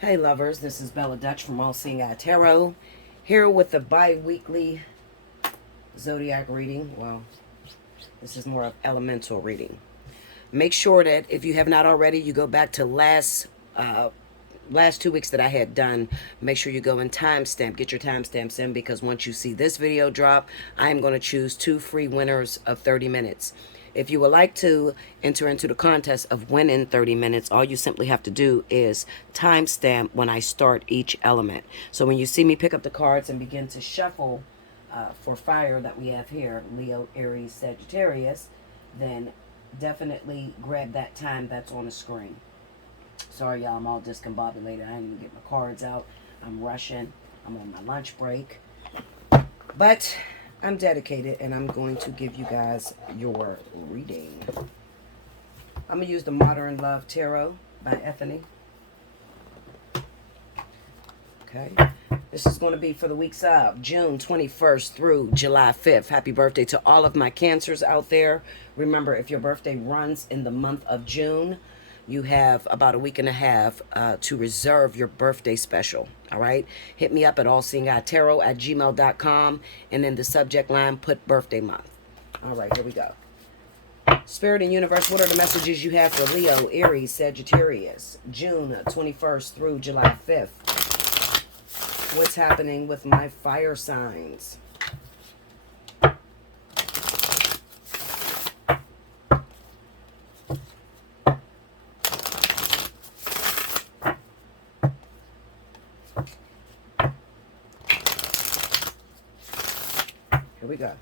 Hey lovers, this is Bella Dutch from Allseeingeyetarot, here with the bi-weekly zodiac reading. Well, this is more of elemental reading. Make sure that if you have not already, you go back to last 2 weeks that I had done. Make sure you go and timestamp, get your timestamps in, because once you see this video drop, I am going to choose 2 free winners of 30 minutes. If you would like to enter into the contest of winning 30 minutes, all you simply have to do is timestamp when I start each element. So when you see me pick up the cards and begin to shuffle for fire that we have here, Leo, Aries, Sagittarius, then definitely grab that time that's on the screen. Sorry, y'all, I'm all discombobulated. I didn't even get my cards out. I'm rushing. I'm on my lunch break. But I'm dedicated, and I'm going to give you guys your reading. I'm going to use the Modern Love Tarot by Ethany. Okay. This is going to be for the weeks of June 21st through July 5th. Happy birthday to all of my Cancers out there. Remember, if your birthday runs in the month of June, you have about a week and a half to reserve your birthday special. All right. Hit me up at allseeingeyetarot@gmail.com, and in the subject line, put birthday month. All right, here we go. Spirit and universe, what are the messages you have for Leo, Aries, Sagittarius, June 21st through July 5th? What's happening with my fire signs? Here we go.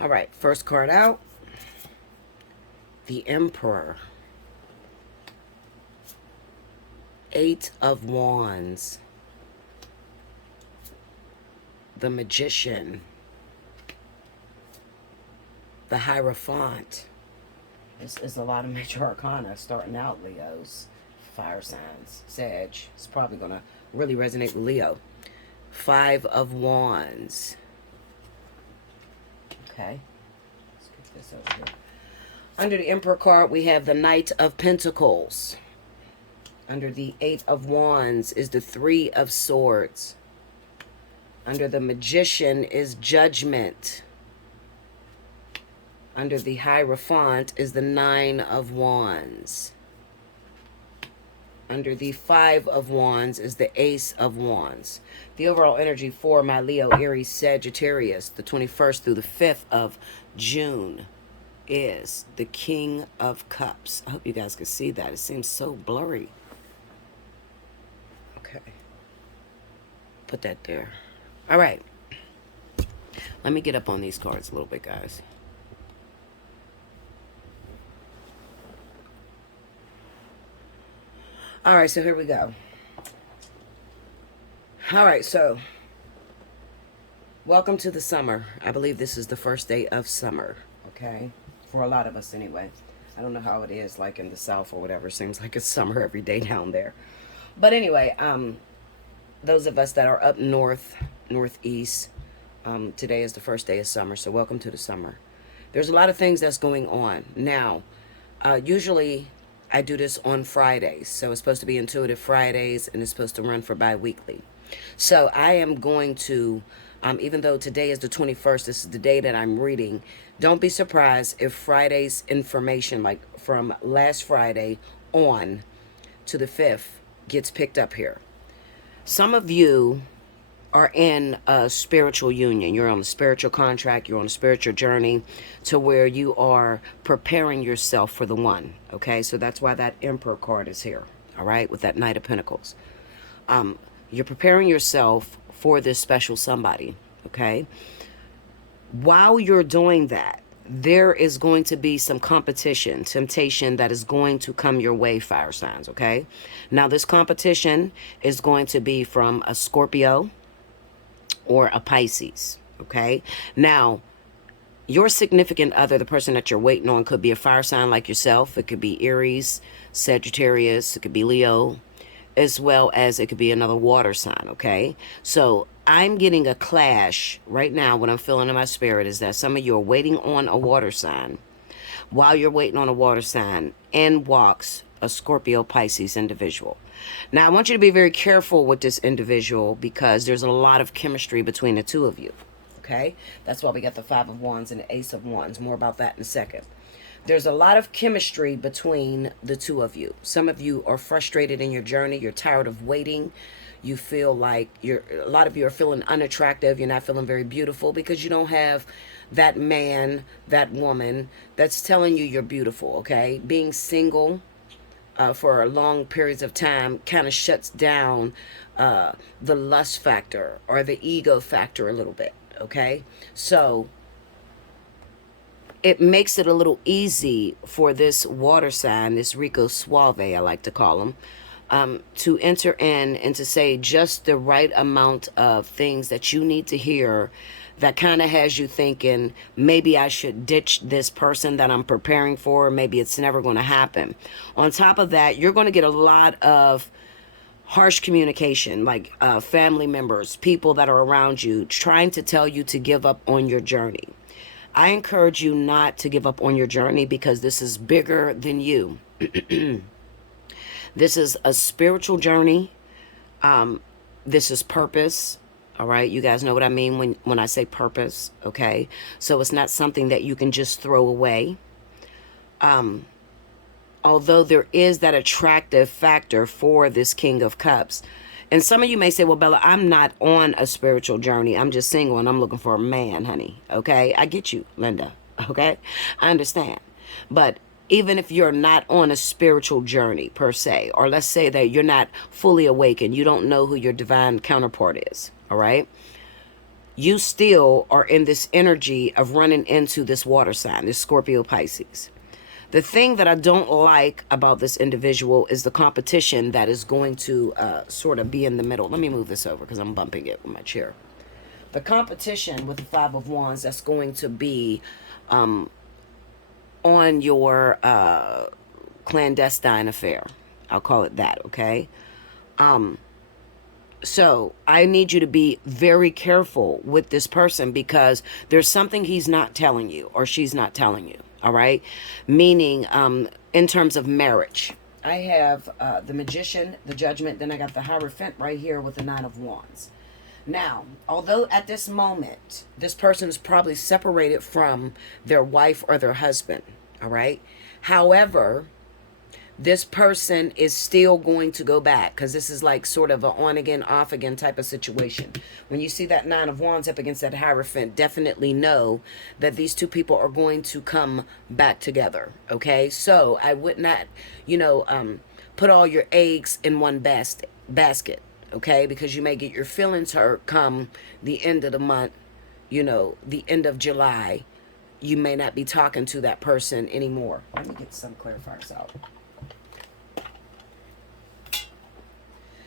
All right, first card out. The Emperor. 8 of Wands. The Magician. The Hierophant. This is a lot of major arcana starting out, Leos. Fire signs. Sag. It's probably going to really resonate with Leo. 5 of Wands. Okay. Let's get this over here. Under the Emperor card, we have the Knight of Pentacles. Under the 8 of Wands is the 3 of Swords. Under the Magician is Judgment. Under the Hierophant is the 9 of Wands. Under the 5 of Wands is the Ace of Wands. The overall energy for my Leo, Aries, Sagittarius, the 21st through the 5th of June, is the King of Cups. I hope you guys can see that. It seems so blurry. Okay. Put that there. All right. Let me get up on these cards a little bit, guys. All right, so here we go. All right, so welcome to the summer. I believe this is the first day of summer, okay? For a lot of us anyway. I don't know how it is like in the South or whatever. Seems like it's summer every day down there. But anyway, those of us that are up north, northeast, today is the first day of summer, so welcome to the summer. There's a lot of things that's going on. Now, usually I do this on Fridays, so it's supposed to be Intuitive Fridays, and it's supposed to run for bi-weekly. So I am going to, even though today is the 21st, this is the day that I'm reading, don't be surprised if Friday's information, like from last Friday on to the 5th, gets picked up here. Some of you are in a spiritual union. You're on a spiritual contract. You're on a spiritual journey to where you are preparing yourself for the one. Okay, so that's why that Emperor card is here. All right, with that Knight of Pentacles. You're preparing yourself for this special somebody. Okay. While you're doing that, there is going to be some competition, temptation that is going to come your way, fire signs. Okay. Now, this competition is going to be from a Scorpio or a Pisces. Okay. Now, your significant other, the person that you're waiting on, could be a fire sign like yourself. It could be Aries, Sagittarius. It could be Leo, as well as it could be another water sign. Okay. So I'm getting a clash right now. What I'm feeling in my spirit is that some of you are waiting on a water sign, while you're waiting on a water sign, in walks a Scorpio Pisces individual. Now, I want you to be very careful with this individual because there's a lot of chemistry between the two of you. Okay? That's why we got the Five of Wands and the Ace of Wands. More about that in a second. There's a lot of chemistry between the two of you. Some of you are frustrated in your journey. You're tired of waiting. You feel like a lot of you are feeling unattractive. You're not feeling very beautiful because you don't have that man, that woman that's telling you you're beautiful, okay? Being single for long periods of time kind of shuts down the lust factor or the ego factor a little bit, okay? So it makes it a little easy for this water sign, this Rico Suave, I like to call him, to enter in and to say just the right amount of things that you need to hear that kind of has you thinking, maybe I should ditch this person that I'm preparing for. Maybe it's never going to happen. On top of that, you're going to get a lot of harsh communication, like family members, people that are around you, trying to tell you to give up on your journey. I encourage you not to give up on your journey because this is bigger than you. This is a spiritual journey. This is purpose. All right. You guys know what I mean when I say purpose. Okay. So it's not something that you can just throw away. Although there is that attractive factor for this King of Cups. And some of you may say, well, Bella, I'm not on a spiritual journey. I'm just single and I'm looking for a man, honey. Okay. I get you, Linda. Okay. I understand. But even if you're not on a spiritual journey per se, or let's say that you're not fully awakened, you don't know who your divine counterpart is. All right. You still are in this energy of running into this water sign, this Scorpio Pisces. The thing that I don't like about this individual is the competition that is going to sort of be in the middle. Let me move this over because I'm bumping it with my chair. The competition with the Five of Wands that's going to be on your clandestine affair. I'll call it that, okay? So I need you to be very careful with this person because there's something he's not telling you or she's not telling you. All right. Meaning in terms of marriage, I have the Magician, the Judgment. Then I got the Hierophant right here with the Nine of Wands. Now, although at this moment, this person is probably separated from their wife or their husband. All right. However, this person is still going to go back because this is like sort of a on again, off again type of situation. When you see that Nine of Wands up against that Hierophant, definitely know that these two people are going to come back together. Okay, so I would not, put all your eggs in one basket. Okay, because you may get your feelings hurt come the end of the month, the end of July. You may not be talking to that person anymore. Let me get some clarifiers out.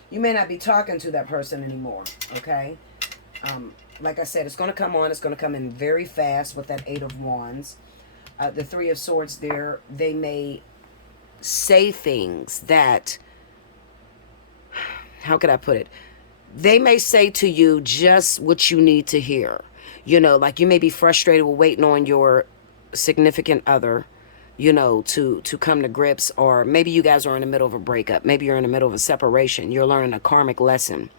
You may not be talking to that person anymore, okay? Like I said, it's going to come on. It's going to come in very fast with that Eight of Wands. The Three of Swords there, they may say things that, how could I put it? They may say to you just what you need to hear. Like you may be frustrated with waiting on your significant other, to come to grips, or maybe you guys are in the middle of a breakup. Maybe you're in the middle of a separation. You're learning a karmic lesson.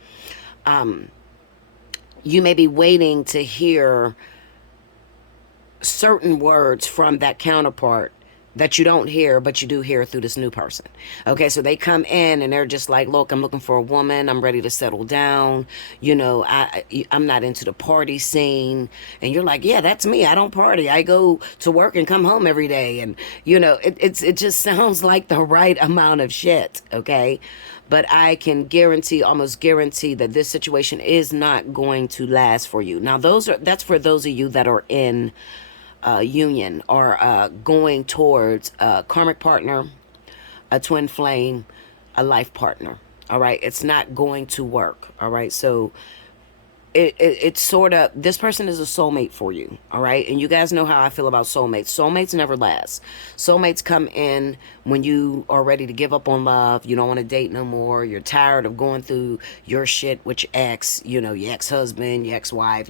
You may be waiting to hear certain words from that counterpart that you don't hear, but you do hear through this new person. Okay, so they come in and they're just like, look, I'm looking for a woman. I'm ready to settle down. I'm not into the party scene. And you're like, yeah, that's me. I don't party. I go to work and come home every day. And, it just sounds like the right amount of shit, okay? But I can almost guarantee that this situation is not going to last for you. Now, that's for those of you that are in union or going towards a karmic partner, a twin flame, a life partner. All right. It's not going to work. All right. So it's sort of, this person is a soulmate for you, all right? And you guys know how I feel about soulmates. Soulmates never last. Soulmates come in when you are ready to give up on love. You don't want to date no more. You're tired of going through your shit with your ex, you know, your ex-husband, your ex-wife,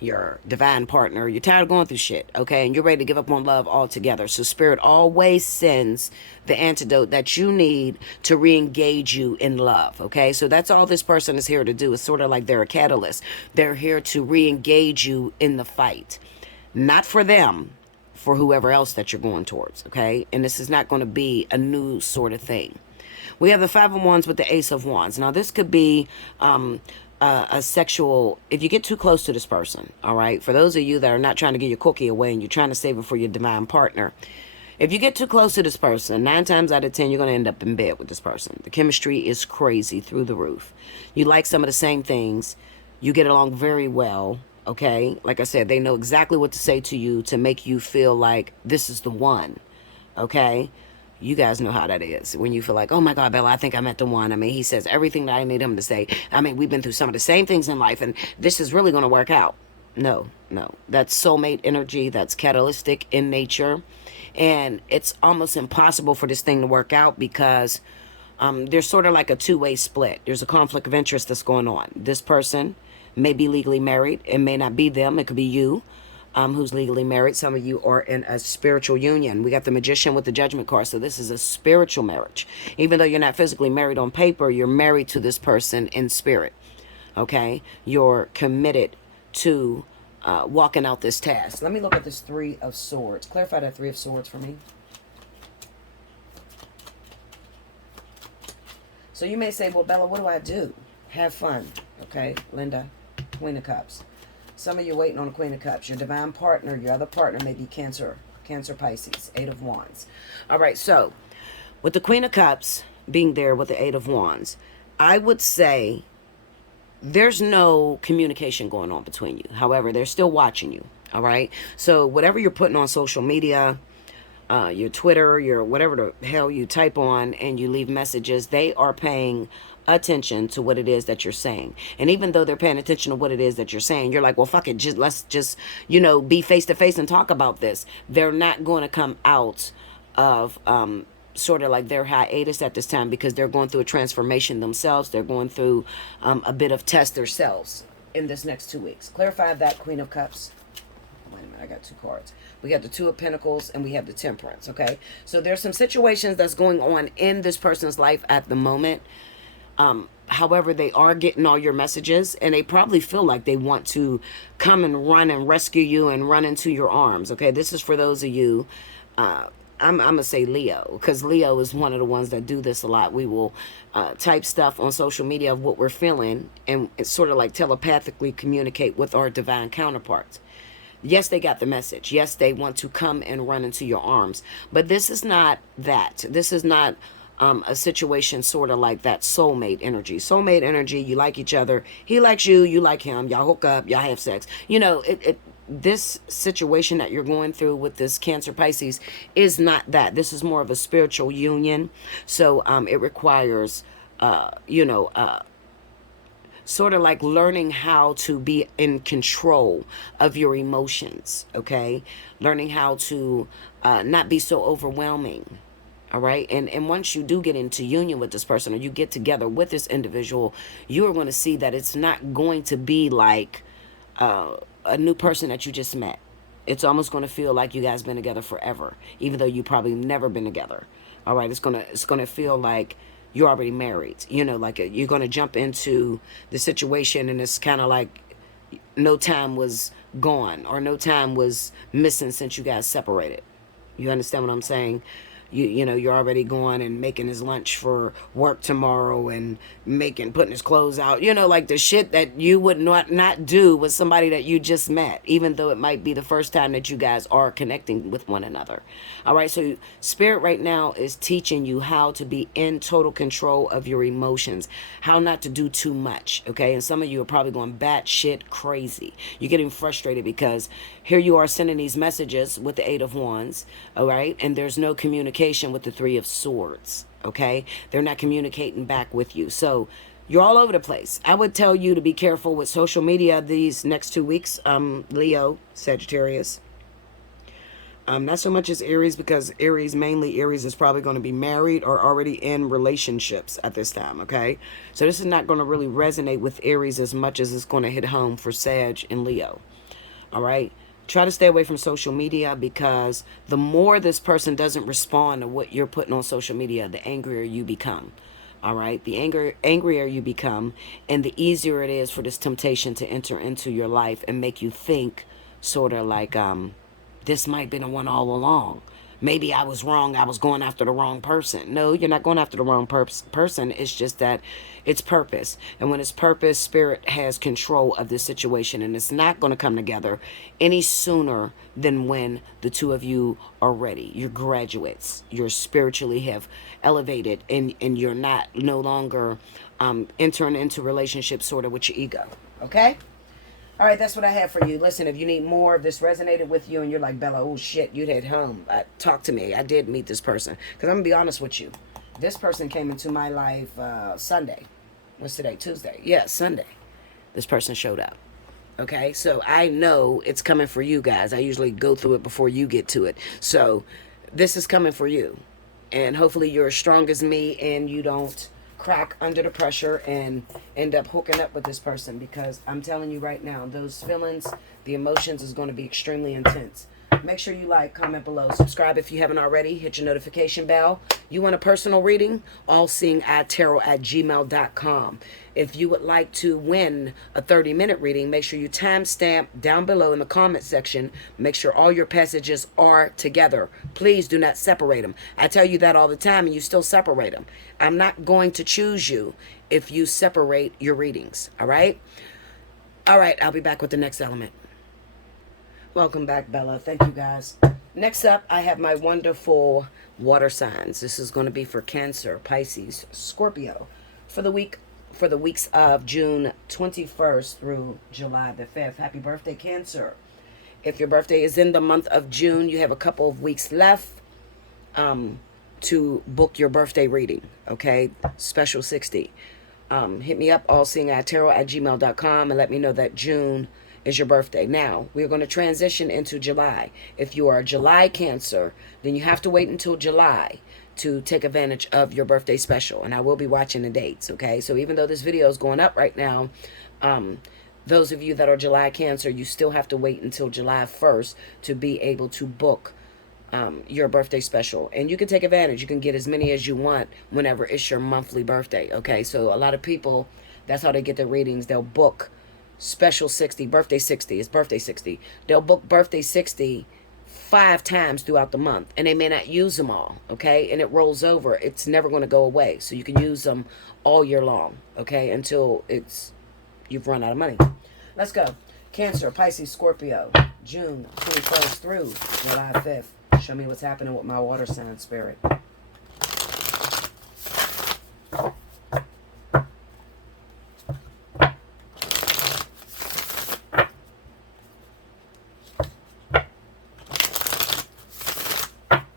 your divine partner. You're tired of going through shit, okay? And you're ready to give up on love altogether. So Spirit always sends the antidote that you need to re-engage you in love, okay? So that's all this person is here to do. It's sort of like they're a catalyst. They're here to re-engage you in the fight. Not for them, for whoever else that you're going towards, okay? And this is not going to be a new sort of thing. We have the Five of Wands with the Ace of Wands. Now, this could be a sexual, if you get too close to this person, all right? For those of you that are not trying to give your cookie away and you're trying to save it for your divine partner, if you get too close to this person, 9 times out of 10, you're going to end up in bed with this person. The chemistry is crazy through the roof. You like some of the same things. You get along very well, okay? Like I said, they know exactly what to say to you to make you feel like this is the one, okay? You guys know how that is. When you feel like, oh my God, Bella, I think I met the one. I mean, he says everything that I need him to say. I mean, we've been through some of the same things in life, and this is really going to work out. No, no. That's soulmate energy. That's catalytic in nature. And it's almost impossible for this thing to work out because there's sort of like a two-way split. There's a conflict of interest that's going on. This person may be legally married. It may not be them. It could be you who's legally married. Some of you are in a spiritual union. We got the Magician with the Judgment card. So this is a spiritual marriage. Even though you're not physically married on paper, you're married to this person in spirit. Okay? You're committed to walking out this task. Let me look at this Three of Swords. Clarify that Three of Swords for me. So you may say, well, Bella, what do I do? Have fun. Okay, Linda, Queen of Cups. Some of you waiting on the Queen of Cups. Your divine partner, your other partner may be Cancer, Pisces, Eight of Wands. All right, so with the Queen of Cups being there with the Eight of Wands, I would say there's no communication going on between you. However, they're still watching you. All right. So whatever you're putting on social media, your Twitter, your whatever the hell you type on and you leave messages, they are paying attention to what it is that you're saying. And even though they're paying attention to what it is that you're saying, you're like, well, fuck it. Let's just, be face to face and talk about this. They're not going to come out of, sort of like their hiatus at this time because they're going through a transformation themselves. They're going through a bit of test themselves in this next 2 weeks. Clarify that, Queen of Cups. Wait a minute, I got 2 cards. We got the Two of Pentacles and we have the Temperance, okay? So there's some situations that's going on in this person's life at the moment. However, they are getting all your messages and they probably feel like they want to come and run and rescue you and run into your arms, okay? This is for those of you, I'm going to say Leo, because Leo is one of the ones that do this a lot. We will type stuff on social media of what we're feeling and it's sort of like telepathically communicate with our divine counterparts. Yes, they got the message. Yes, they want to come and run into your arms. But this is not that. This is not a situation sort of like that soulmate energy. Soulmate energy, you like each other. He likes you, you like him. Y'all hook up, y'all have sex. This situation that you're going through with this Cancer Pisces is not that. This is more of a spiritual union. So it requires, sort of like learning how to be in control of your emotions, okay? Learning how to not be so overwhelming, all right? And once you do get into union with this person or you get together with this individual, you are going to see that it's not going to be like a new person that you just met. It's almost going to feel like you guys been together forever, even though you probably never been together. All right, it's gonna feel like you're already married. Like you're gonna jump into the situation, and it's kind of like no time was gone or no time was missing since you guys separated. You understand what I'm saying? You're already going and making his lunch for work tomorrow and putting his clothes out, like the shit that you would not do with somebody that you just met, even though it might be the first time that you guys are connecting with one another. All right. So Spirit right now is teaching you how to be in total control of your emotions, how not to do too much. Okay. And some of you are probably going batshit crazy. You're getting frustrated because here you are sending these messages with the Eight of Wands. All right. And there's no communication with the Three of Swords, okay? They're not communicating back with you. So You're all over the place. I would tell you to be careful with social media these next 2 weeks. Leo, Sagittarius. Not so much as Aries, because mainly Aries is probably going to be married or already in relationships at this time, okay? So this is not going to really resonate with Aries as much as it's going to hit home for Sag and Leo, all right? Try to stay away from social media, because the more this person doesn't respond to what you're putting on social media, the angrier you become, all right? The angrier you become, and the easier it is for this temptation to enter into your life and make you think sort of like, this might have been the one all along. Maybe I was wrong. I was going after the wrong person. No, you're not going after the wrong person. It's just that it's purpose. And when it's purpose, spirit has control of this situation. And it's not going to come together any sooner than when the two of you are ready. You're graduates. You're spiritually have elevated. And you're not no longer entering into relationships sort of with your ego. Okay? All right, that's what I have for you. Listen, if you need more, if this resonated with you and you're like, Bella, oh shit, you'd head home. Talk to me. I did meet this person. Because I'm going to be honest with you. This person came into my life Sunday. What's today? Tuesday. Yeah, Sunday. This person showed up. Okay, so I know it's coming for you guys. I usually go through it before you get to it. So this is coming for you. And hopefully you're as strong as me and you don't crack under the pressure and end up hooking up with this person, because I'm telling you right now, those feelings, the emotions is going to be extremely intense. Make sure you like, comment below, subscribe if you haven't already, hit your notification bell. You want a personal reading? Allseeingeyetarot@gmail.com. If you would like to win a 30-minute reading, make sure you timestamp down below in the comment section. Make sure all your passages are together. Please do not separate them. I tell you that all the time and you still separate them. I'm not going to choose you if you separate your readings, all right? All right, I'll be back with the next element. Welcome back, Bella. Thank you, guys. Next up, I have my wonderful water signs. This is going to be for Cancer, Pisces, Scorpio for the weeks of June 21st through July the 5th. Happy birthday, Cancer. If your birthday is in the month of June, you have a couple of weeks left to book your birthday reading, okay? Special 60. Hit me up, allseeingeyetarot@gmail.com, and let me know that June is your birthday. Now, we're going to transition into July. If you are a July Cancer, then you have to wait until July to take advantage of your birthday special. And I will be watching the dates, okay? So even though this video is going up right now, those of you that are July Cancer, you still have to wait until July 1st to be able to book your birthday special. And you can take advantage. You can get as many as you want whenever it's your monthly birthday, okay? So a lot of people, that's how they get their readings. They'll book special 60, birthday 60, it's birthday 60. They'll book birthday 60 5 times throughout the month, and they may not use them all, okay? And it rolls over. It's never going to go away. So you can use them all year long, okay? Until you've run out of money. Let's go. Cancer, Pisces, Scorpio, June 21st through July 5th. Show me what's happening with my water sign spirit.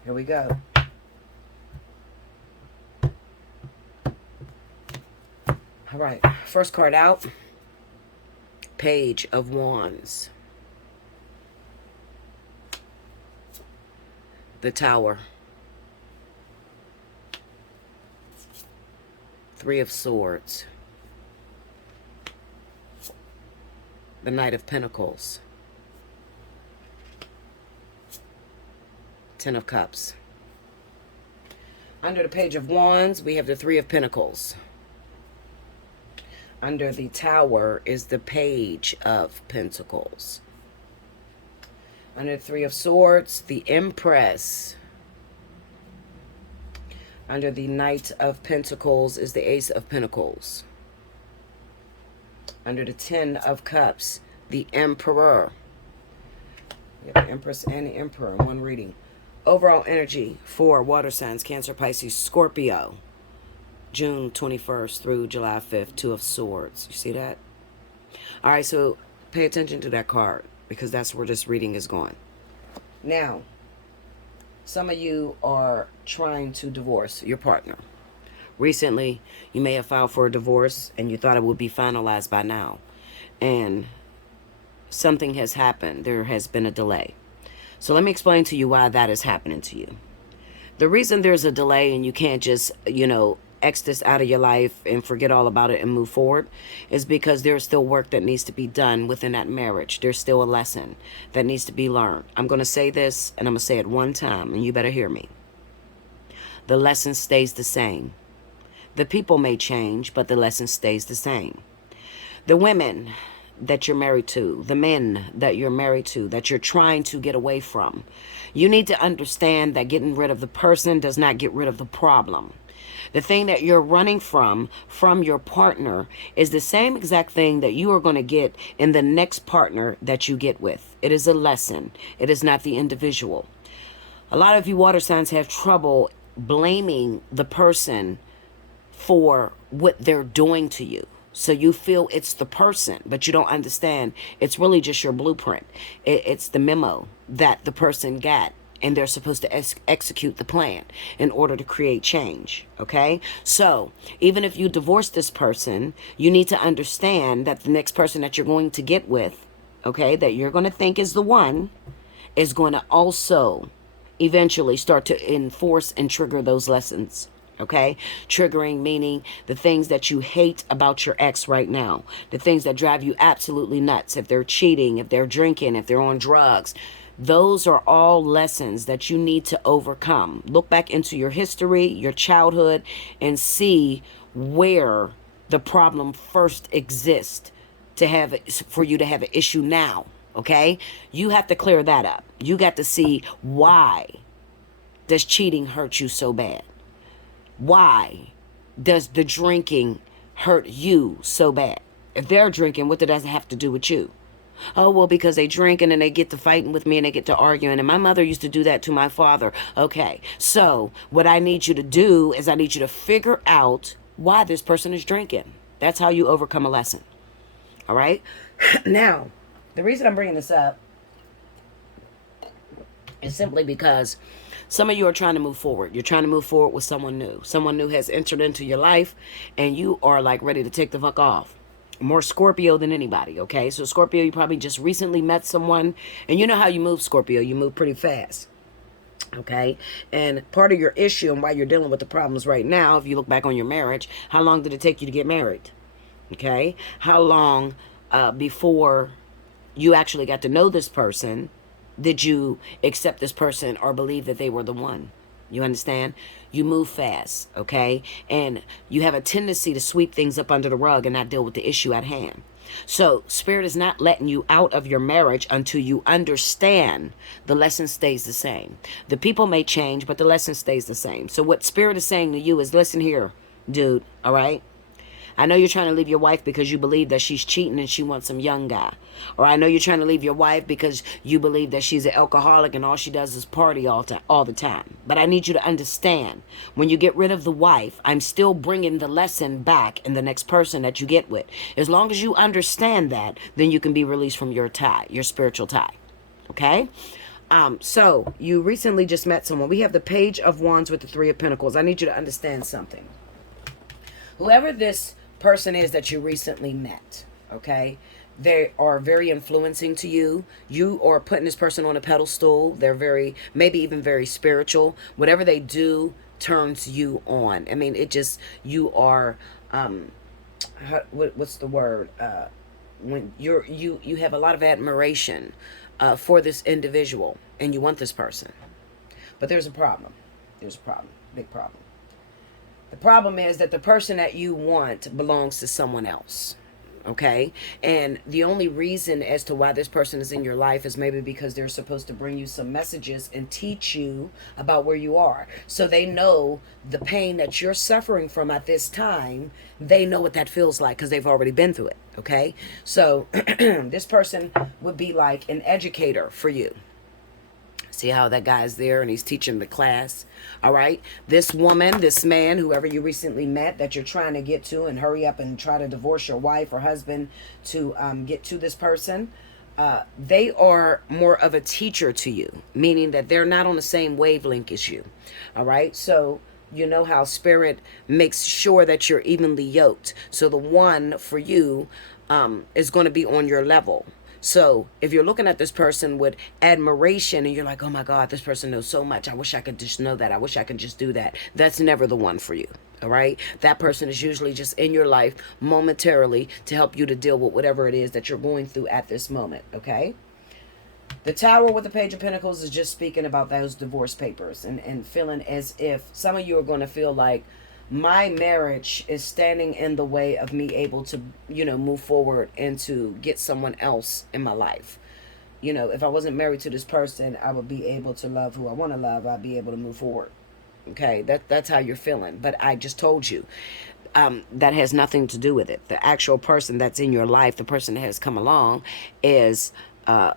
Here we go. All right, first card out. Page of Wands. The Tower. Three of Swords. The Knight of Pentacles. Ten of Cups. Under the Page of Wands, we have the Three of Pentacles. Under the Tower is the Page of Pentacles. Under the Three of Swords, the Empress. Under the Knight of Pentacles is the Ace of Pentacles. Under the Ten of Cups, the Emperor. We have the Empress and the Emperor in one reading. Overall energy for water signs, Cancer, Pisces, Scorpio, June 21st through July 5th, Two of Swords. You see that? All right, so pay attention to that card, because that's where this reading is going. Now, some of you are trying to divorce your partner, Recently, you may have filed for a divorce and you thought it would be finalized by now. And something has happened. There has been a delay. So let me explain to you why that is happening to you. The reason there's a delay and you can't just, X this out of your life and forget all about it and move forward is because there's still work that needs to be done within that marriage. There's still a lesson that needs to be learned. I'm going to say this and I'm going to say it one time and you better hear me. The lesson stays the same. The people may change, but the lesson stays the same. The women that you're married to, the men that you're married to, that you're trying to get away from, you need to understand that getting rid of the person does not get rid of the problem. The thing that you're running from your partner is the same exact thing that you are going to get in the next partner that you get with. It is a lesson. It is not the individual. A lot of you water signs have trouble blaming the person for what they're doing to you. So you feel it's the person, but you don't understand. It's really just your blueprint. It's the memo that the person got, and they're supposed to execute the plan in order to create change. Okay? So even if you divorce this person, you need to understand that the next person that you're going to get with, okay, that you're going to think is the one, is going to also eventually start to enforce and trigger those lessons. Okay? Triggering meaning the things that you hate about your ex right now. The things that drive you absolutely nuts. If they're cheating, if they're drinking, if they're on drugs. Those are all lessons that you need to overcome. Look back into your history, your childhood, and see where the problem first exists for you to have an issue now. Okay? You have to clear that up. You got to see why does cheating hurt you so bad? Why does the drinking hurt you so bad? If they're drinking, what does that have to do with you? Oh, well, because they drink and then they get to fighting with me and they get to arguing. And my mother used to do that to my father. Okay, so what I need you to do is I need you to figure out why this person is drinking. That's how you overcome a lesson. All right? Now, the reason I'm bringing this up is simply because some of you are trying to move forward. You're trying to move forward with someone new. Someone new has entered into your life and you are like ready to take the fuck off. More Scorpio than anybody, okay? So Scorpio, you probably just recently met someone and you know how you move, Scorpio. You move pretty fast, okay? And part of your issue and why you're dealing with the problems right now, if you look back on your marriage, how long did it take you to get married, okay? How long before you actually got to know this person did you accept this person or believe that they were the one? You understand? You move fast, okay? And you have a tendency to sweep things up under the rug and not deal with the issue at hand. So Spirit is not letting you out of your marriage until you understand the lesson stays the same. The people may change, but the lesson stays the same. So what Spirit is saying to you is, listen here, dude, all right? I know you're trying to leave your wife because you believe that she's cheating and she wants some young guy. Or I know you're trying to leave your wife because you believe that she's an alcoholic and all she does is party all the time. But I need you to understand, when you get rid of the wife, I'm still bringing the lesson back in the next person that you get with. As long as you understand that, then you can be released from your tie, your spiritual tie. Okay? So you recently just met someone. We have the Page of Wands with the Three of Pentacles. I need you to understand something. Whoever this person is that you recently met, okay, they are very influencing to you. You are putting this person on a pedestal. They're maybe even very spiritual. Whatever they do turns you on. I mean, it just, you are, what's the word? When you have a lot of admiration for this individual and you want this person. But there's a problem. There's a problem. Big problem. The problem is that the person that you want belongs to someone else, okay? And the only reason as to why this person is in your life is maybe because they're supposed to bring you some messages and teach you about where you are. So they know the pain that you're suffering from at this time. They know what that feels like because they've already been through it, okay? So this person would be like an educator for you. See how that guy's there and he's teaching the class. All right. This woman, this man, whoever you recently met that you're trying to get to and hurry up and try to divorce your wife or husband to get to this person. They are more of a teacher to you, meaning that they're not on the same wavelength as you. All right. So you know how spirit makes sure that you're evenly yoked. So the one for you is going to be on your level. So if you're looking at this person with admiration and you're like, oh my God, this person knows so much. I wish I could just know that. I wish I could just do that. That's never the one for you. All right. That person is usually just in your life momentarily to help you to deal with whatever it is that you're going through at this moment. Okay. The Tower with the Page of Pentacles is just speaking about those divorce papers and feeling as if some of you are going to feel like my marriage is standing in the way of me able to, move forward and to get someone else in my life. If I wasn't married to this person, I would be able to love who I want to love. I'd be able to move forward. Okay, that's how you're feeling. But I just told you, that has nothing to do with it. The actual person that's in your life, the person that has come along, is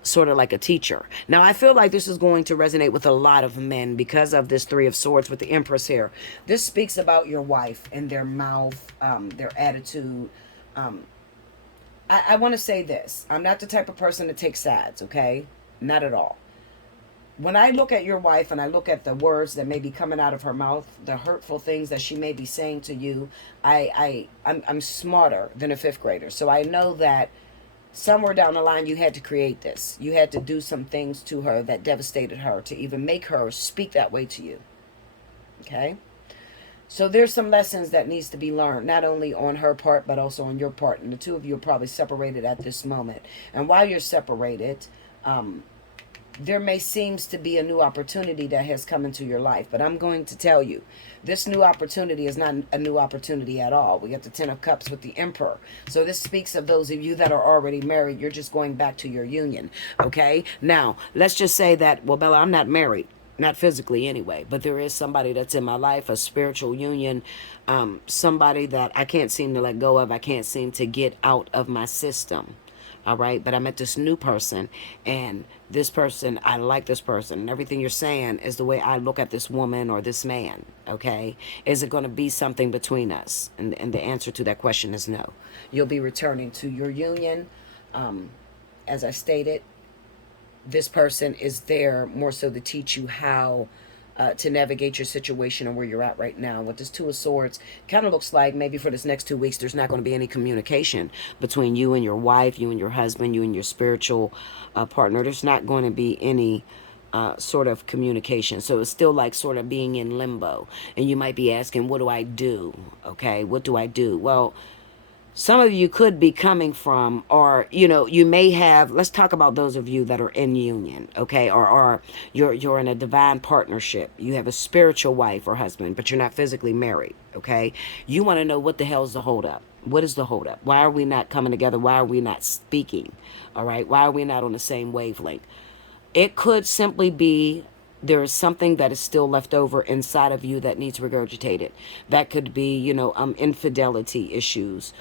sort of like a teacher. Now, I feel like this is going to resonate with a lot of men because of this Three of Swords with the Empress here. This speaks about your wife and their mouth, their attitude. I want to say this. I'm not the type of person to take sides, okay? Not at all. When I look at your wife and I look at the words that may be coming out of her mouth, the hurtful things that she may be saying to you, I'm smarter than a fifth grader. So I know that somewhere down the line you had to create this. You had to do some things to her that devastated her to even make her speak that way to you. Okay? So there's some lessons that needs to be learned, not only on her part, but also on your part. And the two of you are probably separated at this moment. And while you're separated, there may seems to be a new opportunity that has come into your life. But I'm going to tell you, this new opportunity is not a new opportunity at all. We got the Ten of Cups with the Emperor. So this speaks of those of you that are already married. You're just going back to your union. Okay? Now, let's just say that, well, Bella, I'm not married. Not physically anyway. But there is somebody that's in my life, a spiritual union. Somebody that I can't seem to let go of. I can't seem to get out of my system. All right, but I met this new person, and this person, I like this person, and everything you're saying is the way I look at this woman or this man. Okay, is it going to be something between us? And the answer to that question is no. You'll be returning to your union. As I stated, this person is there more so to teach you how to navigate your situation and where you're at right now. With this Two of Swords, kind of looks like maybe for this next 2 weeks, there's not going to be any communication between you and your wife, you and your husband, you and your spiritual partner. There's not going to be any sort of communication. So it's still like sort of being in limbo. And you might be asking, what do I do? Okay, what do I do? Well, some of you could be coming from, or, you may have, let's talk about those of you that are in union, okay, or you're in a divine partnership. You have a spiritual wife or husband, but you're not physically married, okay? You want to know what the hell's the holdup. What is the holdup? Why are we not coming together? Why are we not speaking? All right, why are we not on the same wavelength? It could simply be there is something that is still left over inside of you that needs regurgitated. That could be, infidelity issues.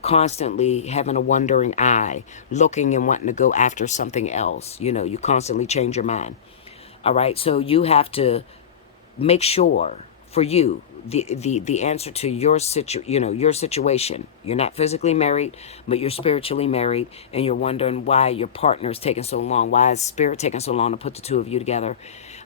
Constantly having a wandering eye, looking and wanting to go after something else. You constantly change your mind. All right, so you have to make sure for you the answer to your your situation. You're not physically married, but you're spiritually married, and you're wondering why your partner is taking so long. Why is spirit taking so long to put the two of you together?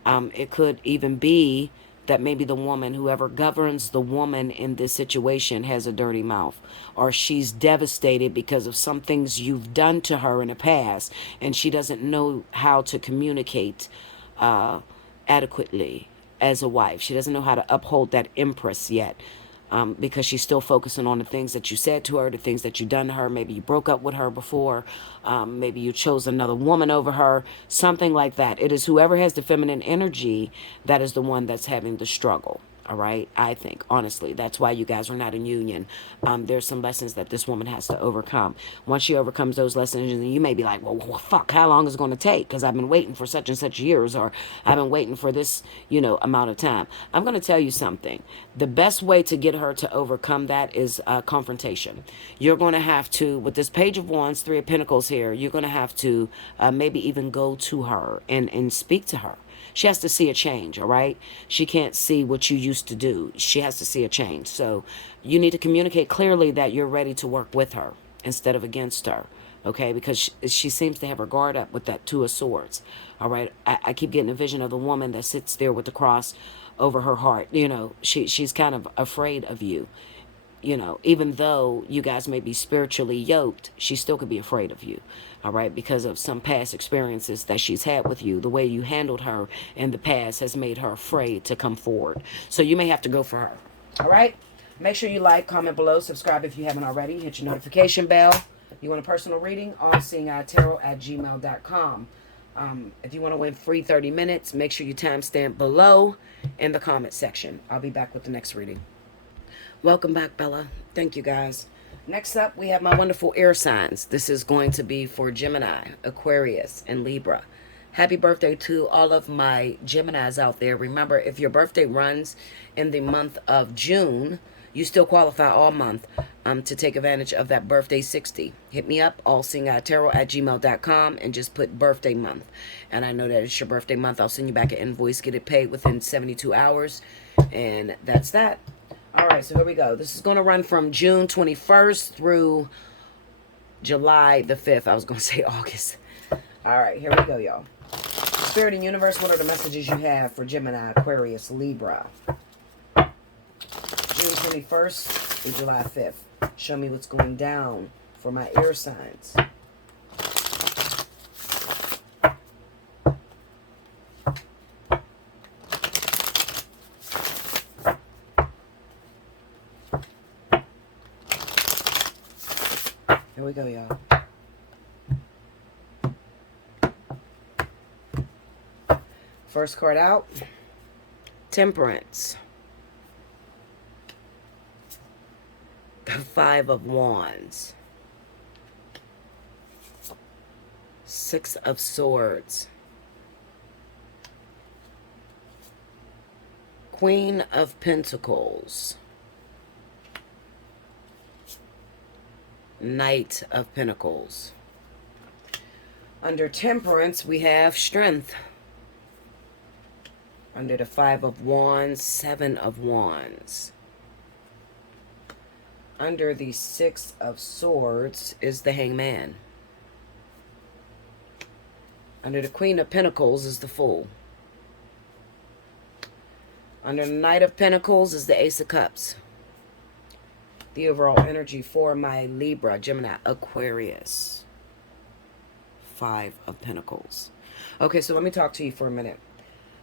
It could even be that maybe the woman, whoever governs the woman in this situation, has a dirty mouth, or she's devastated because of some things you've done to her in the past, and she doesn't know how to communicate adequately as a wife. She doesn't know how to uphold that Empress yet. Because she's still focusing on the things that you said to her, the things that you done to her. Maybe you broke up with her before. Maybe you chose another woman over her. Something like that. It is whoever has the feminine energy that is the one that's having the struggle. All right, I think, honestly, that's why you guys are not in union. There's some lessons that this woman has to overcome. Once she overcomes those lessons, you may be like, well, fuck, how long is it going to take? Because I've been waiting for such and such years, or I've been waiting for this, amount of time. I'm going to tell you something. The best way to get her to overcome that is confrontation. You're going to have to, with this Page of Wands, Three of Pentacles here, you're going to have to maybe even go to her and speak to her. She has to see a change, all right? She can't see what you used to do. She has to see a change. So you need to communicate clearly that you're ready to work with her instead of against her, okay? Because she seems to have her guard up with that Two of Swords, All right. I keep getting a vision of the woman that sits there with the cross over her heart. You know, she's kind of afraid of you. You know, even though you guys may be spiritually yoked, she still could be afraid of you. All right. Because of some past experiences that she's had with you. The way you handled her in the past has made her afraid to come forward. So you may have to go for her. All right. Make sure you like, comment below, subscribe if you haven't already. Hit your notification bell. You want a personal reading? Allseeingeyetarot@gmail.com. If you want to win free 30 minutes, make sure you timestamp below in the comment section. I'll be back with the next reading. Welcome back, Bella. Thank you, guys. Next up, we have my wonderful air signs. This is going to be for Gemini, Aquarius, and Libra. Happy birthday to all of my Geminis out there. Remember, if your birthday runs in the month of June, you still qualify all month to take advantage of that birthday 60. Hit me up, allseeingeyetarot@gmail.com, and just put birthday month. And I know that it's your birthday month. I'll send you back an invoice, get it paid within 72 hours. And that's that. All right, so here we go. This is going to run from June 21st through July the 5th. I was going to say August. All right, here we go, y'all. Spirit and universe, what are the messages you have for Gemini, Aquarius, Libra? June 21st through July 5th. Show me what's going down for my air signs. Here we go, y'all. First card out, Temperance. The 5 of Wands. 6 of Swords. Queen of Pentacles. Knight of Pentacles. Under Temperance, we have Strength. Under the 5 of Wands, 7 of Wands. Under the 6 of Swords is the Hangman. Under the Queen of Pentacles is the Fool. Under the Knight of Pentacles is the Ace of Cups. The overall energy for my Libra, Gemini, Aquarius. 5 of Pentacles. Okay, so let me talk to you for a minute.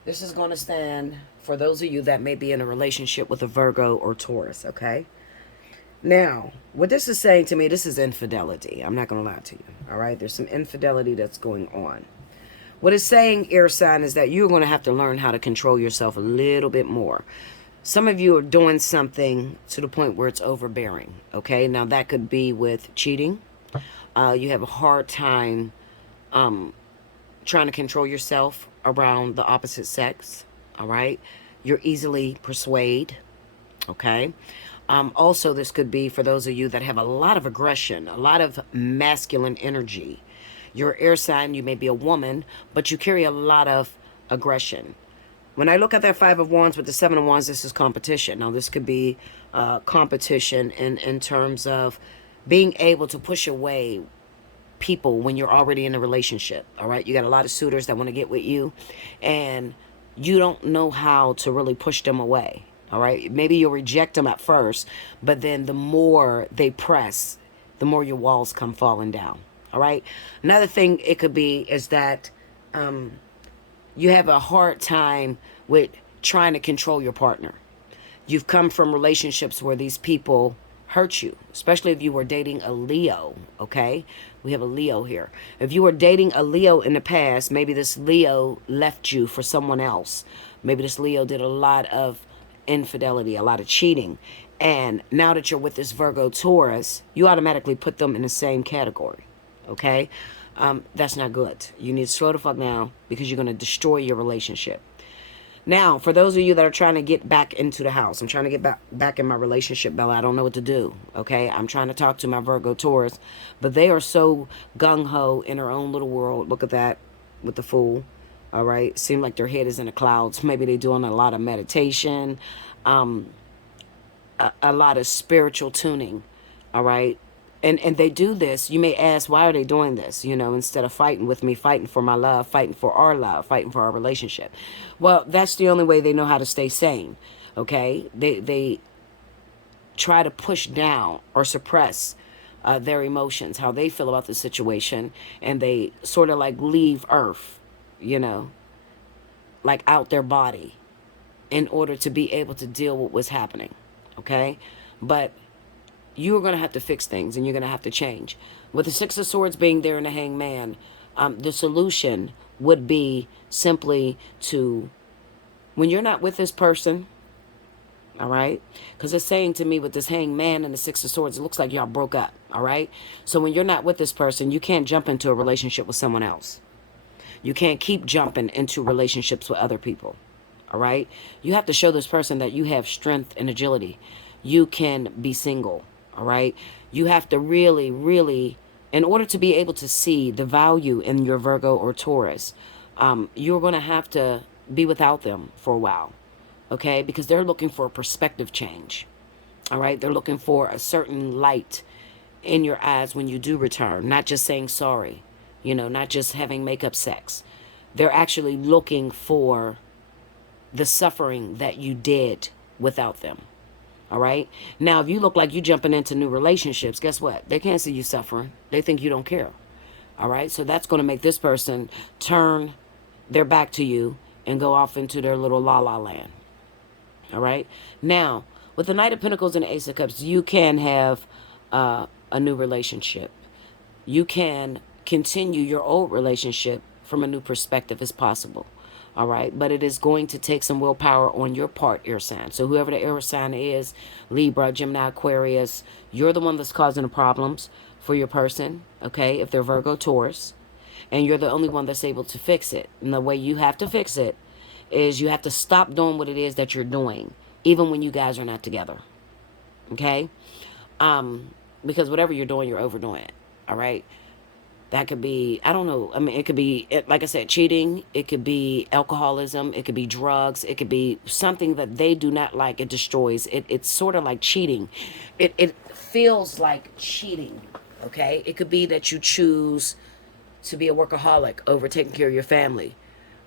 This is going to stand for those of you that may be in a relationship with a Virgo or Taurus, okay? Now, what this is saying to me, this is infidelity. I'm not going to lie to you, all right? There's some infidelity that's going on. What it's saying, air sign, is that you're going to have to learn how to control yourself a little bit more. Some of you are doing something to the point where it's overbearing, okay? Now, that could be with cheating. You have a hard time trying to control yourself around the opposite sex, all right? You're easily persuaded, okay? Also, this could be for those of you that have a lot of aggression, a lot of masculine energy. You're air sign, you may be a woman, but you carry a lot of aggression. When I look at that 5 of Wands with the 7 of Wands, this is competition. Now, this could be competition in terms of being able to push away people when you're already in a relationship, all right? You got a lot of suitors that want to get with you, and you don't know how to really push them away, all right? Maybe you'll reject them at first, but then the more they press, the more your walls come falling down, all right? Another thing it could be is that you have a hard time with trying to control your partner. You've come from relationships where these people hurt you, especially if you were dating a Leo, okay? We have a Leo here. If you were dating a Leo in the past, maybe this Leo left you for someone else. Maybe this Leo did a lot of infidelity, a lot of cheating. And now that you're with this Virgo Taurus, you automatically put them in the same category, okay? That's not good. You need to slow the fuck down because you're going to destroy your relationship. Now, for those of you that are trying to get back into the house, I'm trying to get back in my relationship, Bella. I don't know what to do, okay? I'm trying to talk to my Virgo Taurus, but they are so gung-ho in their own little world. Look at that with the Fool, all right? Seem like their head is in the clouds. Maybe they're doing a lot of meditation, a lot of spiritual tuning, all right? And they do this. You may ask, why are they doing this? You know, instead of fighting with me, fighting for my love, fighting for our love, fighting for our relationship. Well, that's the only way they know how to stay sane. Okay, they try to push down or suppress their emotions, how they feel about the situation, and they sort of like leave Earth, you know, like out their body in order to be able to deal with what's happening. Okay, but you're going to have to fix things and you're going to have to change. With the Six of Swords being there in the Hangman, the solution would be simply to, when you're not with this person, all right? Because it's saying to me with this Hangman and the Six of Swords, it looks like y'all broke up, all right? So when you're not with this person, you can't jump into a relationship with someone else. You can't keep jumping into relationships with other people, all right? You have to show this person that you have strength and agility. You can be single, all right? You have to really, really, in order to be able to see the value in your Virgo or Taurus, you're going to have to be without them for a while, okay? Because they're looking for a perspective change, all right? They're looking for a certain light in your eyes when you do return, not just saying sorry, you know, not just having makeup sex. They're actually looking for the suffering that you did without them. All right. Now, if you look like you jumping into new relationships, guess what? They can't see you suffering. They think you don't care. All right. So that's going to make this person turn their back to you and go off into their little la la land. All right. Now, with the Knight of Pentacles and the Ace of Cups, you can have a new relationship. You can continue your old relationship from a new perspective as possible. All right. But it is going to take some willpower on your part, air sign. So whoever the air sign is, Libra, Gemini, Aquarius, you're the one that's causing the problems for your person. Okay. If they're Virgo, Taurus, and you're the only one that's able to fix it. And the way you have to fix it is you have to stop doing what it is that you're doing, even when you guys are not together. Okay. Because whatever you're doing, you're overdoing it. All right. That could be, I don't know. I mean, it could be, like I said, cheating. It could be alcoholism. It could be drugs. It could be something that they do not like. It destroys. It's sort of like cheating. It feels like cheating, okay? It could be that you choose to be a workaholic over taking care of your family.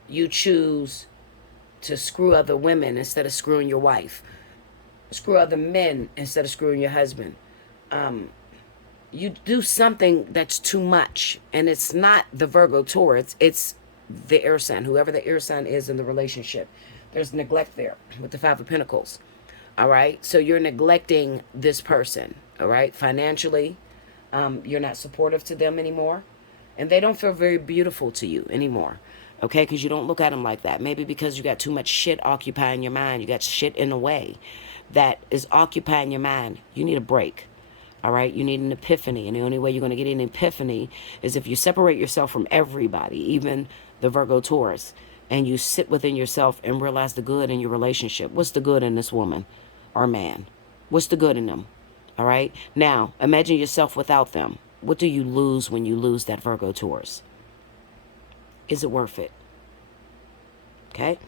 You choose to screw other women instead of screwing your wife. Screw other men instead of screwing your husband. You do something that's too much, and it's not the Virgo Taurus, it's the air sign, whoever the air sign is in the relationship. There's neglect there with the Five of Pentacles. All right, so you're neglecting this person. All right, financially, you're not supportive to them anymore, and they don't feel very beautiful to you anymore. Okay, because you don't look at them like that. Maybe because you got too much shit occupying your mind. You got shit in a way that is occupying your mind. You need a break. All right, you need an epiphany, and the only way you're going to get an epiphany is if you separate yourself from everybody, even the Virgo Taurus, and you sit within yourself and realize the good in your relationship. What's the good in this woman or man? What's the good in them? All right, now imagine yourself without them. What do you lose when you lose that Virgo Taurus? Is it worth it? Okay.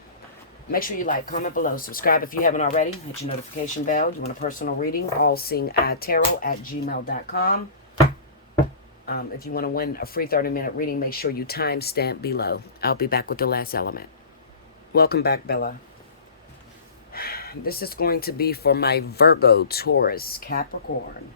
Make sure you like, comment below, subscribe if you haven't already, hit your notification bell. You want a personal reading, allseeingeyetarot@gmail.com. If you want to win a free 30-minute reading, make sure you timestamp below. I'll be back with the last element. Welcome back, Bella. This is going to be for my Virgo, Taurus, Capricorn.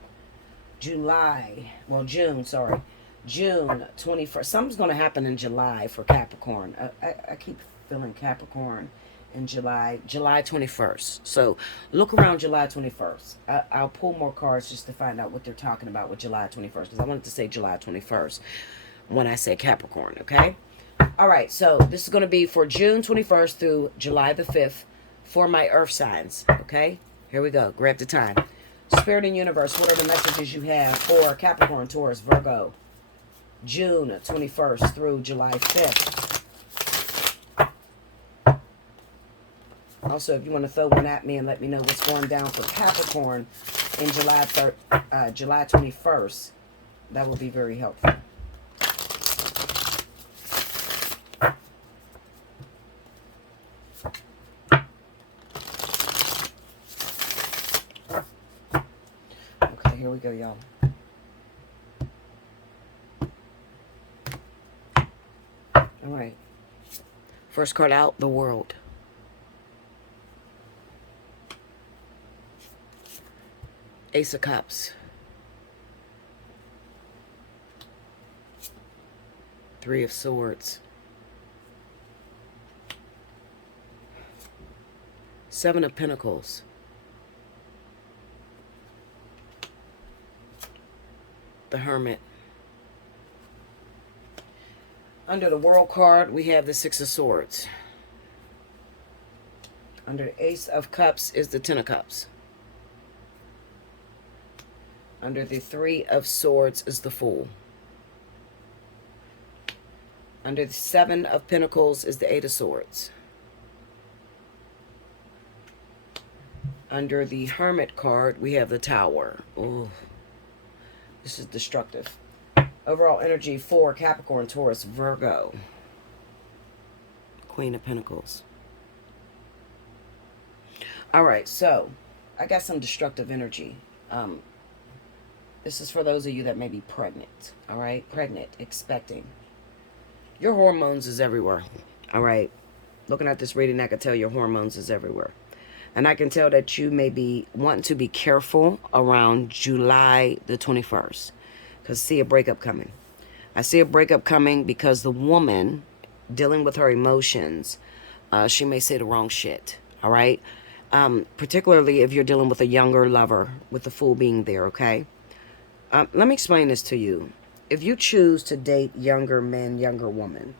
June 21st. Something's going to happen in July for Capricorn. I keep feeling Capricorn in July 21st. So look around July 21st. I'll pull more cards just to find out what they're talking about with July 21st, because I wanted to say July 21st when I say Capricorn, okay? All right, so this is going to be for June 21st through July the 5th for my earth signs, okay? Here we go. Grab the time. Spirit and universe, what are the messages you have for Capricorn, Taurus, Virgo, June 21st through July 5th? Also, if you want to throw one at me and let me know what's going down for Capricorn in July 21st, that would be very helpful. Okay, here we go, y'all. All right. First card out, the World. Ace of Cups. Three of Swords. Seven of Pentacles. The Hermit. Under the World card, we have the Six of Swords. Under the Ace of Cups is the Ten of Cups. Under the Three of Swords is the Fool. Under the Seven of Pentacles is the Eight of Swords. Under the Hermit card, we have the Tower. Ooh, this is destructive. Overall energy for Capricorn, Taurus, Virgo. Queen of Pentacles. All right, so I got some destructive energy. This is for those of you that may be pregnant. All right, pregnant, expecting. Your hormones is everywhere. All right, looking at this reading, I can tell your hormones is everywhere. And I can tell that you may be wanting to be careful around July the 21st. Because I see a breakup coming. I see a breakup coming because the woman dealing with her emotions, she may say the wrong shit. All right? Particularly if you're dealing with a younger lover, with the Fool being there, okay? Let me explain this to you. If you choose to date younger men, younger women,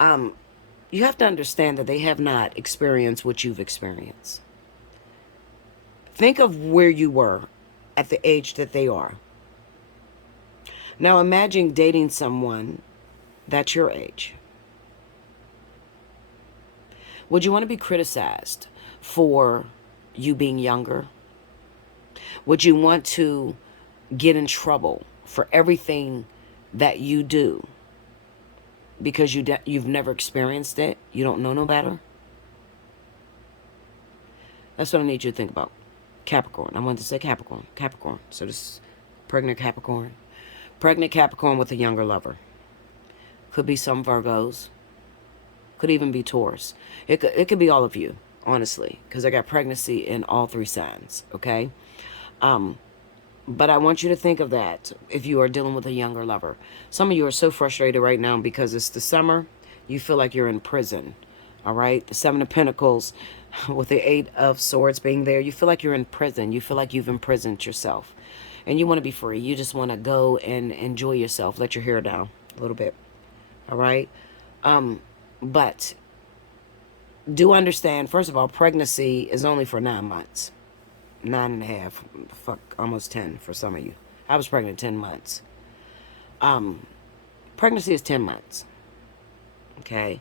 you have to understand that they have not experienced what you've experienced. Think of where you were at the age that they are. Now imagine dating someone that's your age. Would you want to be criticized for you being younger? Would you want to get in trouble for everything that you do because you've never experienced it? You don't know no better? That's what I need you to think about. Capricorn. I wanted to say Capricorn. Capricorn. So this pregnant Capricorn. Pregnant Capricorn with a younger lover. Could be some Virgos. Could even be Taurus. It could be all of you, honestly, because I got pregnancy in all three signs, okay? But I want you to think of that if you are dealing with a younger lover. Some of you are so frustrated right now because it's the summer. You feel like you're in prison, all right? The Seven of Pentacles with the Eight of Swords being there. You feel like you're in prison. You feel like you've imprisoned yourself. And you want to be free. You just want to go and enjoy yourself. Let your hair down a little bit, all right? But do understand, first of all, pregnancy is only for 9 months. 9.5, fuck, almost 10 for some of you. I was pregnant 10 months. Pregnancy is 10 months. Okay?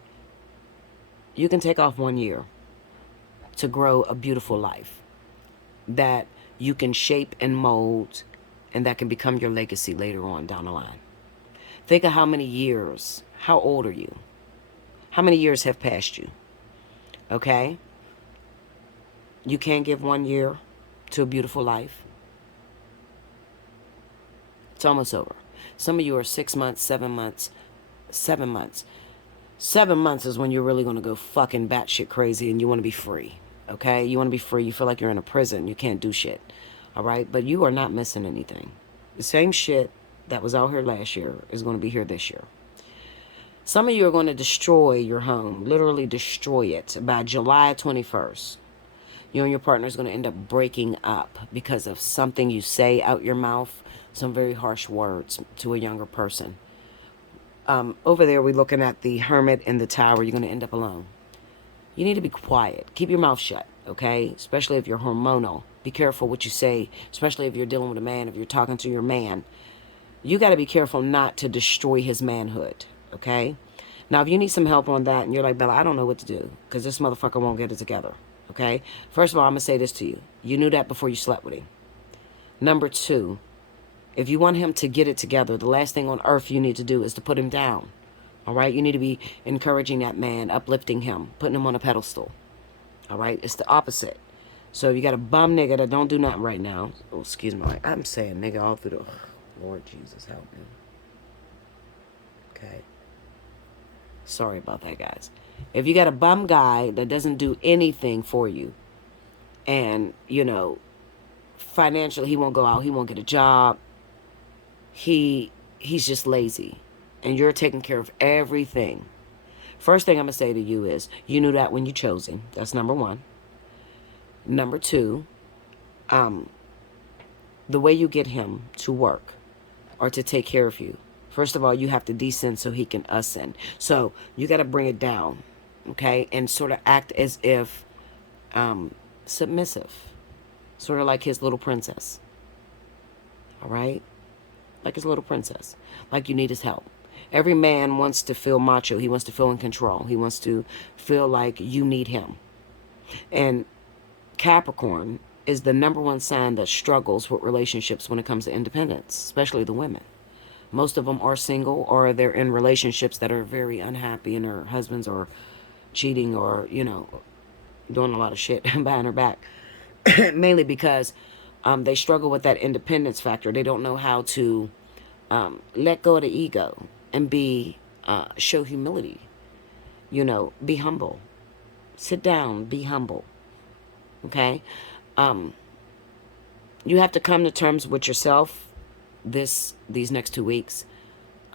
You can take off 1 year to grow a beautiful life that you can shape and mold, and that can become your legacy later on down the line. Think of how many years, how old are you? How many years have passed you? Okay? You can't give 1 year to a beautiful life. It's almost over. Some of you are 6 months, 7 months, 7 months. 7 months is when you're really going to go fucking batshit crazy and you want to be free. Okay? You want to be free. You feel like you're in a prison. You can't do shit. All right? But you are not missing anything. The same shit that was out here last year is going to be here this year. Some of you are going to destroy your home. Literally destroy it by July 21st. You and your partner is going to end up breaking up because of something you say out your mouth, some very harsh words to a younger person. Over there, we're looking at the Hermit and the Tower. You're going to end up alone. You need to be quiet. Keep your mouth shut, okay? Especially if you're hormonal. Be careful what you say, especially if you're dealing with a man, if you're talking to your man. You got to be careful not to destroy his manhood, okay? Now, if you need some help on that and you're like, Bella, I don't know what to do because this motherfucker won't get it together. Okay? First of all, I'm going to say this to you. You knew that before you slept with him. Number 2, if you want him to get it together, the last thing on earth you need to do is to put him down. All right? You need to be encouraging that man, uplifting him, putting him on a pedestal. All right? It's the opposite. So if you got a bum nigga that don't do nothing right now. Oh, excuse me. I'm saying nigga all through the... Lord Jesus, help me. Okay? Sorry about that, guys. If you got a bum guy that doesn't do anything for you, and, financially he won't go out, he won't get a job, he's just lazy, and you're taking care of everything. First thing I'm going to say to you is, you knew that when you chose him. That's number one. Number two, the way you get him to work or to take care of you, first of all, you have to descend so he can ascend. So you got to bring it down, okay? And sort of act as if submissive, sort of like his little princess, all right? Like his little princess, like you need his help. Every man wants to feel macho. He wants to feel in control. He wants to feel like you need him. And Capricorn is the number one sign that struggles with relationships when it comes to independence, especially the women. Most of them are single, or they're in relationships that are very unhappy, and their husbands are cheating or, doing a lot of shit behind her back. Mainly because they struggle with that independence factor. They don't know how to let go of the ego and show humility. Be humble. Sit down, be humble. Okay? You have to come to terms with yourself these next 2 weeks.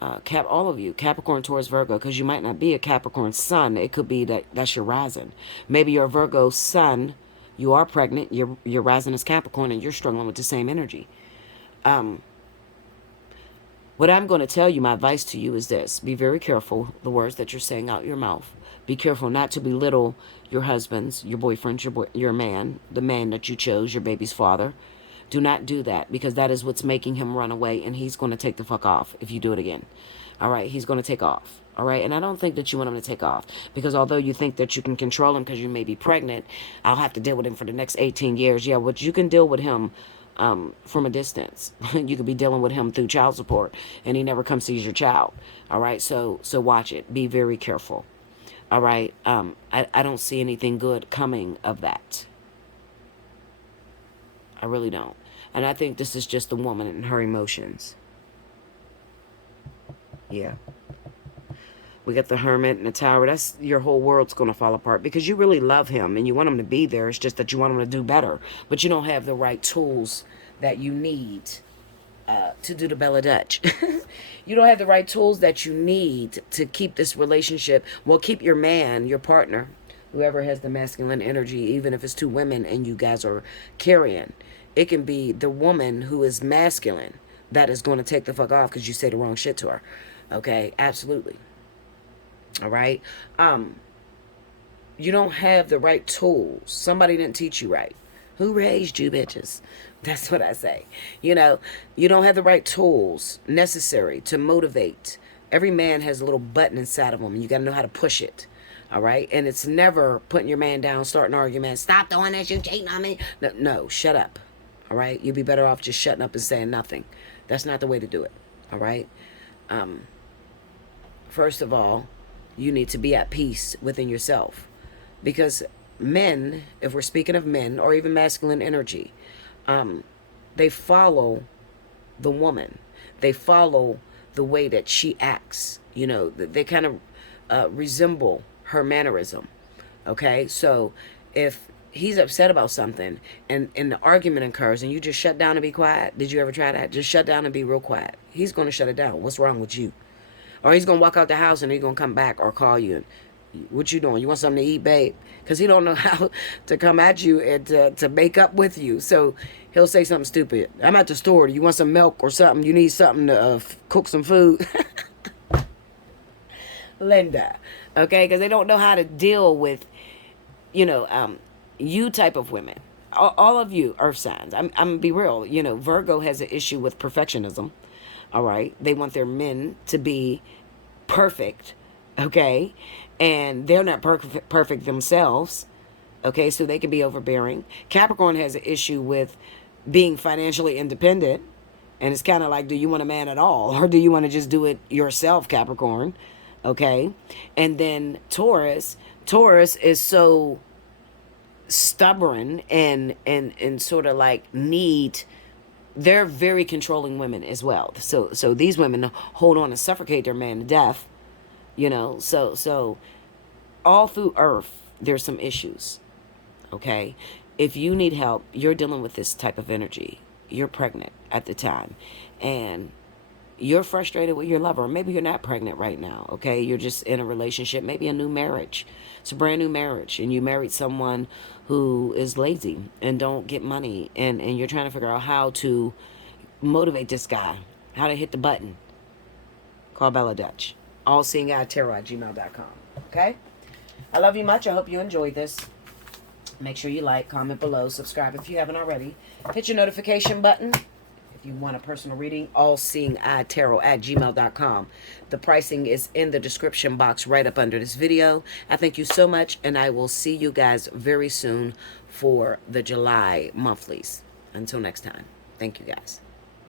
All of you, Capricorn, Taurus, Virgo, because you might not be a Capricorn sun. It could be that's your rising. Maybe you're a Virgo sun. You are pregnant. Your rising is Capricorn, and you're struggling with the same energy. What I'm going to tell you, my advice to you is this. Be very careful the words that you're saying out your mouth. Be careful not to belittle your husbands, your boyfriends, your man, the man that you chose, your baby's father. Do not do that, because that is what's making him run away, and he's going to take the fuck off if you do it again. All right? He's going to take off. All right? And I don't think that you want him to take off, because although you think that you can control him because you may be pregnant, I'll have to deal with him for the next 18 years. Yeah, but you can deal with him from a distance. You could be dealing with him through child support, and he never comes sees your child. All right? So watch it. Be very careful. All right? I don't see anything good coming of that. I really don't. And I think this is just the woman and her emotions. Yeah. We got the Hermit and the Tower. That's your whole world's going to fall apart, because you really love him and you want him to be there. It's just that you want him to do better. But you don't have the right tools that you need to do the Bella Dutch. You don't have the right tools that you need to keep this relationship. Well, keep your man, your partner, whoever has the masculine energy, even if it's two women and you guys are carrying. It can be the woman who is masculine that is going to take the fuck off because you say the wrong shit to her. Okay? Absolutely. All right? You don't have the right tools. Somebody didn't teach you right. Who raised you bitches? That's what I say. You don't have the right tools necessary to motivate. Every man has a little button inside of him, and you got to know how to push it. All right? And it's never putting your man down, starting an argument. Stop doing this, you cheating on me. No, shut up. All right? You'd be better off just shutting up and saying nothing. That's not the way to do it. All right? First of all, you need to be at peace within yourself. Because men, if we're speaking of men, or even masculine energy, they follow the woman. They follow the way that she acts. They kind of resemble her mannerism. Okay? So if he's upset about something and the argument occurs and you just shut down and be quiet, did you ever try that? Just shut down and be real quiet. He's going to shut it down. What's wrong with you? Or he's going to walk out the house and he's going to come back or call you. What you doing? You want something to eat, babe? Because he don't know how to come at you and to make up with you. So he'll say something stupid. I'm at the store. Do you want some milk or something? You need something to cook some food? Linda. Okay? Because they don't know how to deal with, you type of women. All of you earth signs. I'm going to be real. Virgo has an issue with perfectionism. All right? They want their men to be perfect. Okay? And they're not perfect themselves. Okay? So they can be overbearing. Capricorn has an issue with being financially independent. And it's kind of like, do you want a man at all? Or do you want to just do it yourself, Capricorn? Okay? And then Taurus is so stubborn and sort of like they're very controlling women as well. So these women hold on and suffocate their man to death. You know, so all through Earth, there's some issues. Okay, if you need help, you're dealing with this type of energy. You're pregnant at the time, and you're frustrated with your lover. Maybe you're not pregnant right now, okay? You're just in a relationship, maybe a new marriage. It's a brand new marriage, and you married someone who is lazy and don't get money, and you're trying to figure out how to motivate this guy, how to hit the button. Call Bella Dutch. Allseeingeyetarot@gmail.com, okay? I love you much. I hope you enjoyed this. Make sure you like, comment below, subscribe if you haven't already. Hit your notification button. If you want a personal reading, allseeingeyetarot@gmail.com. The pricing is in the description box right up under this video. I thank you so much, and I will see you guys very soon for the July monthlies. Until next time, thank you guys.